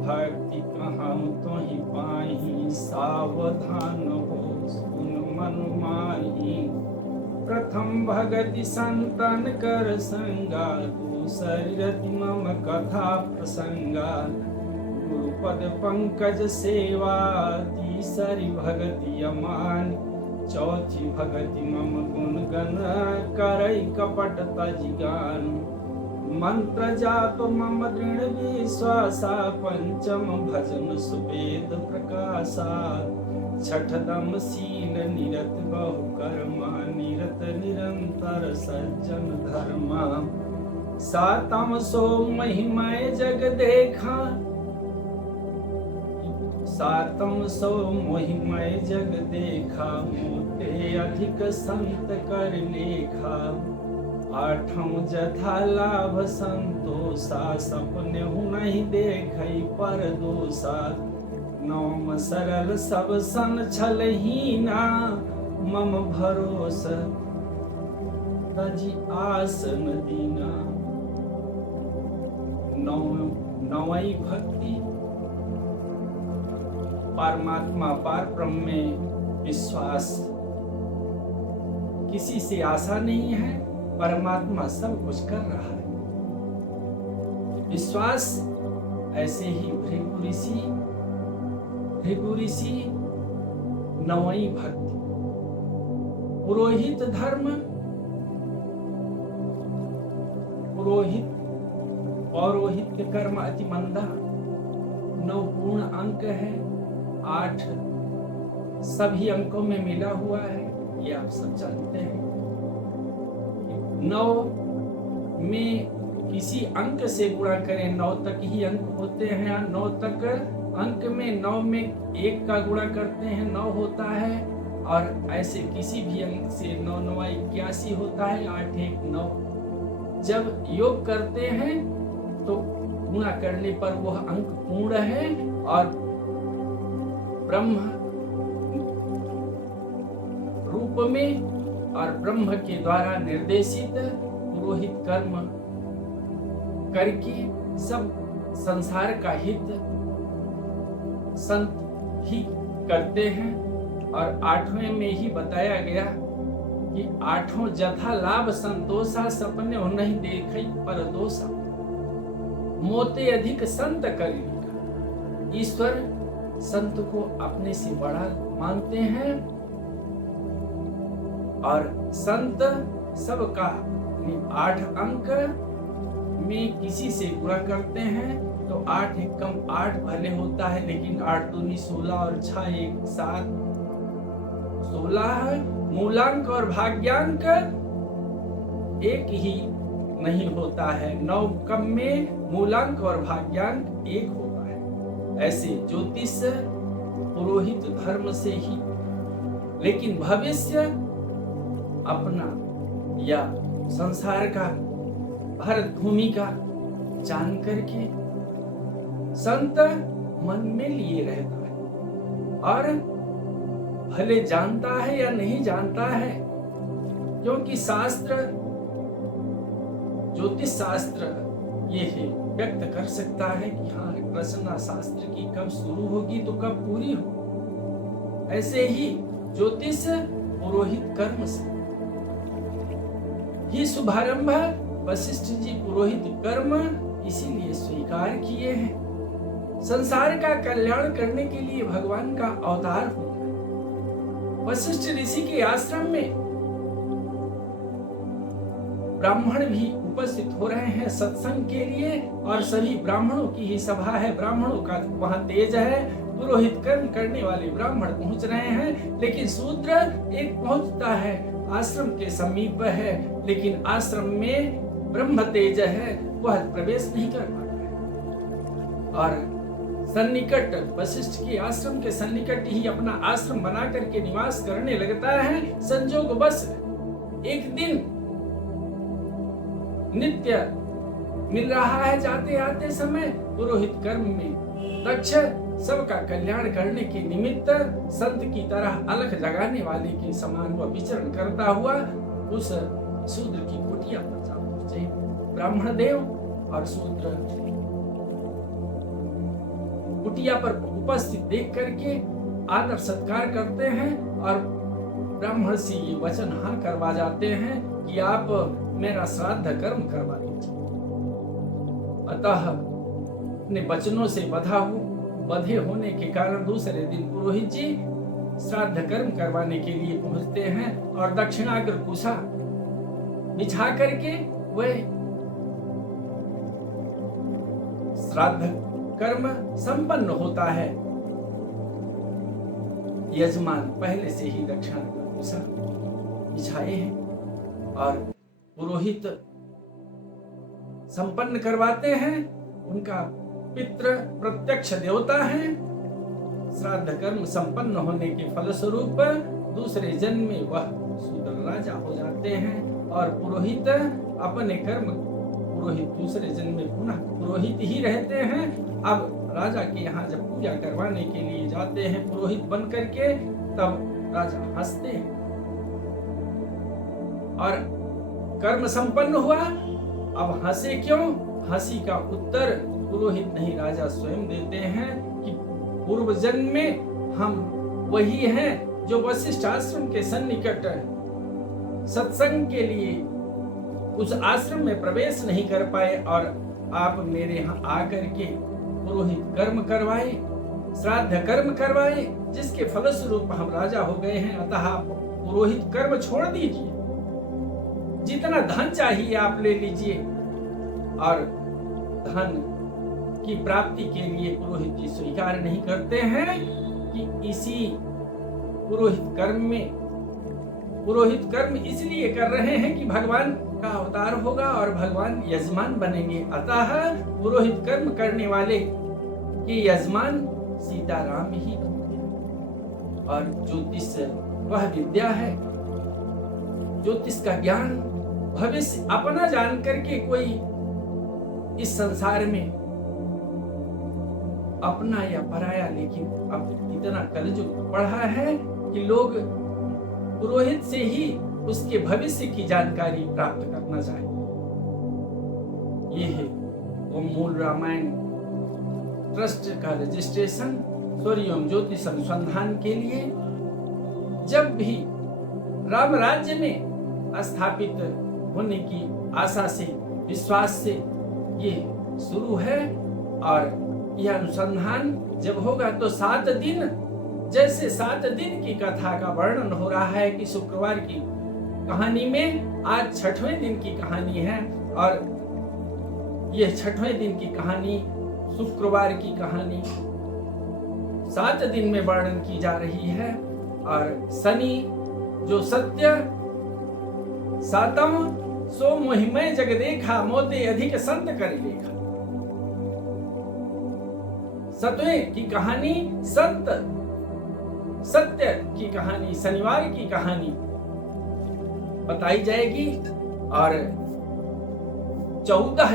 भक्ति कहाँ तो ही पाही, सावधान हो सुन मन माही। प्रथम भगति संतन कर संगा, दूसरी रति मम कथा प्रसंगा। गुरुपद पंकज सेवा, तीसरी भगति अमान। चौथी भगति मम गुण गण, करई कपट तज गान। मंत्र जाप मम दृढ़ विश्वासा, पंचम भजन सुवेद प्रकाशा। छठदम शील निरत बहु कर्मा, निरत निरंतर सज्जन धर्मा। सातम सो महिमय जग देखा, सातम सो महिमय जग देखा। मोते अधिक संत कर लेखा। आठम जथा लाभ संतोषा, सपने नहीं देखई पर दोषा। नवम सरल सब सन छलहीना, मम भरोस तजी आसन दीना। नवई भक्ति, परमात्मा पार ब्रह्म में विश्वास। किसी से आशा नहीं है, परमात्मा सब कुछ कर रहा है। विश्वास ऐसे ही भृगु ऋषि नवई भक्ति। पुरोहित धर्म, पौरोहित्य कर्म अति मंदा। 9 पूर्ण अंक है, 8 सभी अंकों में मिला हुआ है, ये आप सब जानते हैं। 9 में किसी अंक से गुणा करें, 9 तक ही अंक होते हैं। 9 तक अंक में 9 में 1 का गुणा करते हैं, 9 होता है। और ऐसे किसी भी अंक से 9 9 81 होता है, 8 1 9। जब योग करते हैं तो गुणा करने पर वह अंक पूर्ण है और ब्रह्म रूप में और ब्रह्म के द्वारा निर्देशित पुरोहित कर्म करके सब संसार का हित संत ही करते हैं। और 8वें में ही बताया गया कि 8 जथा लाभ संतोषा, सपने हो नहीं देखई पर दोषा। मोते अधिक संत करी, ईश्वर संत को अपने से बड़ा मानते हैं। और संत सबका 8 अंक में किसी से गुणा करते हैं तो 8 1 कम 8 भले होता है, लेकिन 8 दूनी 16 और 6 1 7 16। मूलांक और भाग्यांक एक ही नहीं होता है। 9 कम में मूलांक और भाग्यांक 1 होता है। ऐसे ज्योतिष पुरोहित धर्म से ही, लेकिन भविष्य अपना या संसार का भारत भूमि का जान करके संत मन में लिए रहता है। और भले जानता है या नहीं जानता है, क्योंकि शास्त्र, ज्योतिष शास्त्र ये है व्यक्त कर सकता है कि हाँ रचना शास्त्र की कब शुरू होगी तो कब पूरी हो। ऐसे ही ज्योतिष पुरोहित कर्म से ही शुभारंभ वशिष्ठ जी पुरोहित कर्म इसीलिए स्वीकार किए हैं। संसार का कल्याण करने के लिए भगवान का अवतार होता है। वशिष्ठ ऋषि के आश्रम में ब्राह्मण भी उपस्थित हो रहे हैं सत्संग के लिए, और सभी ब्राह्मणों की ही सभा है। ब्राह्मणों का वहां तेज है, पुरोहित कर्म करने वाले ब्राह्मण पहुंच रहे हैं। लेकिन शूद्र एक पहुंचता है, आश्रम के समीप है, लेकिन आश्रम में ब्रह्म तेज है, वह प्रवेश नहीं कर पाता है। और सन्निकट वशिष्ठ के आश्रम के सन्निकट ही अपना आश्रम बना करके निवास करने लगता है। संजोग बस एक दिन नित्य मिल रहा है जाते आते समय। पुरोहित कर्म में दक्ष सबका कल्याण करने के निमित्त संत की तरह अलख जगाने वाले के समान वह विचरण करता हुआ उस शूद्र की कुटिया पर जा पहुंचे। ब्राह्मण देव और शूद्र कुटिया पर उपस्थित देख करके आदर सत्कार करते हैं और ब्राह्मण से ये वचन हाँ करवा जाते हैं कि आप मेरा श्राद्ध कर्म करवा दीजिए। अतः अपने वचनों से बधे होने के कारण दूसरे दिन पुरोहित जी श्राद्ध कर्म करवाने के लिए पहुंचते हैं और दक्षिणाग्र कुशा बिछा करके वह श्राद्ध कर्म संपन्न होता है। यजमान पहले से ही दक्षिणाग्र कुशा बिछाए हैं और पुरोहित संपन्न करवाते हैं। उनका पितृ प्रत्यक्ष देवता है। श्राद्ध कर्म संपन्न होने के फलस्वरूप दूसरे जन्म में वह शूद्र राजा हो जाते हैं और पुरोहित अपने कर्म पुरोहित दूसरे जन्म में पुनः पुरोहित ही रहते हैं। अब राजा के यहाँ जब पूजा करवाने के लिए जाते हैं पुरोहित बन करके, तब राजा हंसते हैं और कर्म संपन्न हुआ। अब हंसे क्यों? हंसी का उत्तर पुरोहित नहीं राजा स्वयं देते हैं कि पूर्व जन्म में हम वही हैं जो वशिष्ठ आश्रम के सन्निकट सत्संग के लिए उस आश्रम में प्रवेश नहीं कर पाए और आप मेरे यहाँ आकर के पुरोहित कर्म करवाए, श्राद्ध कर्म करवाए, जिसके फलस्वरूप हम राजा हो गए हैं। अतः आप पुरोहित कर्म छोड़ दीजिए, जितना धन चाहिए आप ले लीजिए। और धन की प्राप्ति के लिए पुरोहित जी स्वीकार नहीं करते हैं कि इसी पुरोहित कर्म इसलिए कर रहे हैं कि भगवान का अवतार होगा और भगवान यजमान बनेंगे। अतः पुरोहित कर्म करने वाले के यजमान सीताराम ही बनते हैं। और ज्योतिष वह विद्या है, ज्योतिष का ज्ञान, भविष्य अपना जान करके कोई इस संसार में अपना या पराया, लेकिन अब इतना कलयुग बढ़ा है कि लोग पुरोहित से ही उसके भविष्य की जानकारी प्राप्त करना चाहिए। ये है वो मूल रामायण ट्रस्ट का रजिस्ट्रेशन सूर्योम ज्योतिष अनुसंधान के लिए जब भी राम राज्य में स्थापित होने की आशा से, विश्वास से ये शुरू है। और यह अनुसंधान जब होगा तो 7 दिन, जैसे 7 दिन की कथा का वर्णन हो रहा है कि शुक्रवार की कहानी में आज 6वें दिन की कहानी है और यह 6वें दिन की कहानी, शुक्रवार की कहानी 7 दिन में वर्णन की जा रही है। और शनि जो सत्य सातम सो मोहिमय जग देखा, मोते अधिक संत कर लेखा। सत्वें की कहानी, सत्य की कहानी, शनिवार की कहानी बताई जाएगी और 14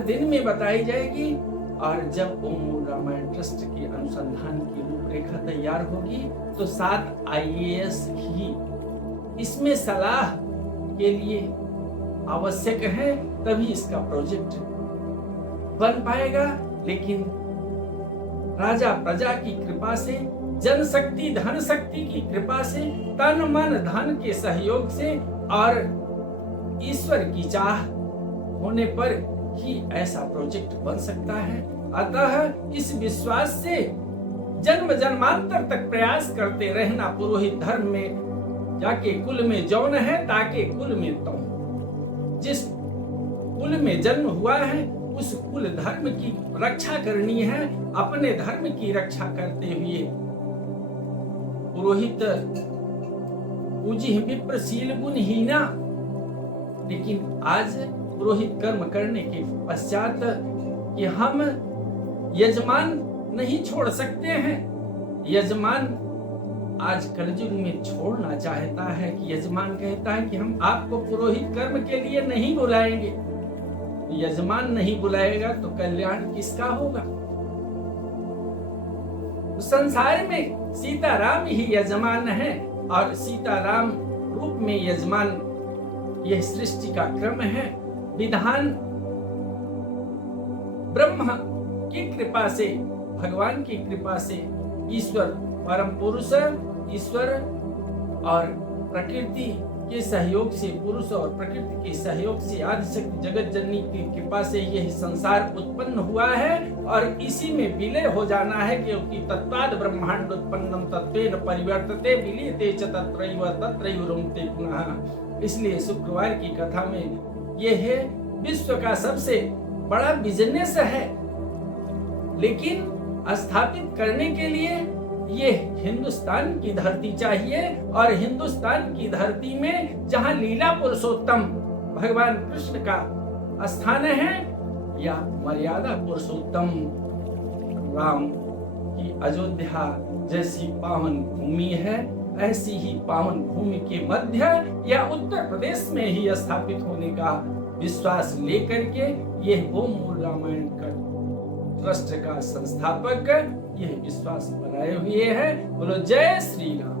दिन में बताई जाएगी। और जब ओम रामायण ट्रस्ट की अनुसंधान की रूपरेखा तैयार होगी तो 7 IAS ही इसमें सलाह के लिए आवश्यक है, तभी इसका प्रोजेक्ट बन पाएगा। लेकिन राजा प्रजा की कृपा से, जनशक्ति धन शक्ति की कृपा से, तन मन धन के सहयोग से और ईश्वर की चाह होने पर ही ऐसा प्रोजेक्ट बन सकता है। अतः इस विश्वास से जन्म जन्मांतर तक प्रयास करते रहना। पुरोहित धर्म में जाके कुल में जौन है ताके कुल में तौन। जिस कुल में जन्म हुआ है उस कुल धर्म की रक्षा करनी है। अपने धर्म की रक्षा करते हुए पुरोहित पूजी विप्रशील गुणहीना, लेकिन आज पुरोहित कर्म करने के पश्चात कि हम यजमान नहीं छोड़ सकते हैं। यजमान आज कलयुग में छोड़ना चाहता है कि यजमान कहता है कि हम आपको पुरोहित कर्म के लिए नहीं बुलाएंगे। यजमान नहीं बुलाएगा तो कल्याण किसका होगा? संसार में सीताराम ही यजमान है और सीताराम रूप में यजमान यह सृष्टि का क्रम है, विधान ब्रह्मा की कृपा से, भगवान की कृपा से, ईश्वर परम पुरुष, ईश्वर और प्रकृति के सहयोग से, पुरुष और प्रकृति के सहयोग से, आदिशक्ति जगत जननी की कृपा से यह संसार उत्पन्न हुआ है और इसी में विलय हो जाना है, क्योंकि तत्वाद ब्रह्मांड उत्पन्नम तत्वेन परिवर्तते विलीयते च तत्रैव तत्रैव रमते पुनः। इसलिए शुक्रवार की कथा में यह विश्व का सबसे बड़ा बिजनेस है, लेकिन स्थापित करने के लिए ये हिंदुस्तान की धरती चाहिए, और हिंदुस्तान की धरती में जहां लीला पुरुषोत्तम भगवान कृष्ण का स्थान है, या मर्यादा पुरुषोत्तम राम की अयोध्या जैसी पावन भूमि है, ऐसी ही पावन भूमि के मध्य या उत्तर प्रदेश में ही स्थापित होने का विश्वास लेकर के यह ओम मूल रामायण का ट्रस्ट का संस्थापक यह विश्वास बनाए हुए हैं। बोलो जय श्री राम।